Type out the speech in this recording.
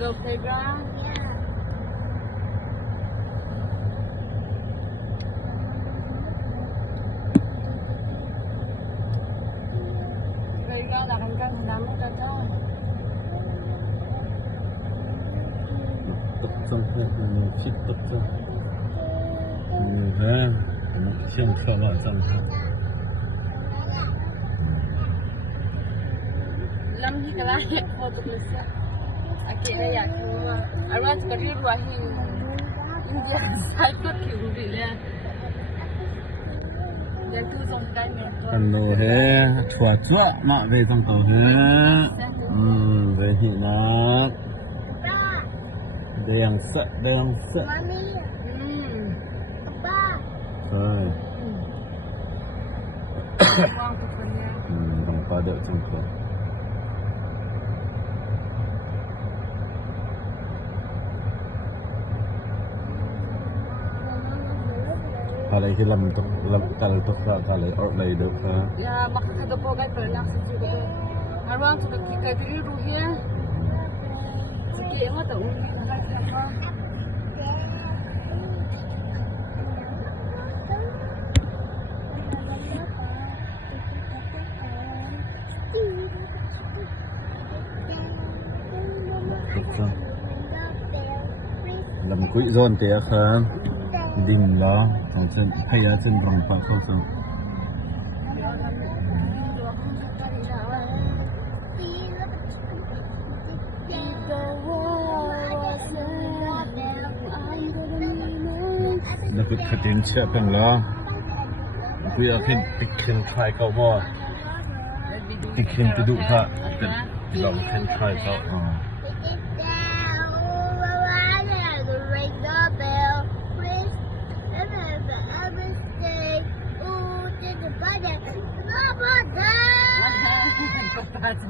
go playground? Playground là không cần lắm cho thôi. Tập trung hơn, chip tập trung. Ha, một chiếc xe loại trong ha. Lam di ka lahat photo ko siya. Aki na yan. Aron sa kariruahin. Hindi sa ito kiwili. Yan tu song kanya. Ano he, chua mak về trong cầu he. Về hiện nát. Đây sợ. Mami. Papa. Rồi. Wang tu kanya. Đồng pa đợi trong cầu. Kalay hilam to kalay to kalay or lay do ka. La makakagapo kay pernak sa juga. Aron sa kariru here. Sige mo to. Làm quỹ zon tía khá đinh lá trong chân hay là chân vòng phải không sao nó cứ khởi tiến sẽ bằng lá quỹ ở khi kinh khai câu mò kinh tự đủ thạ lòng kinh khai câu Para sa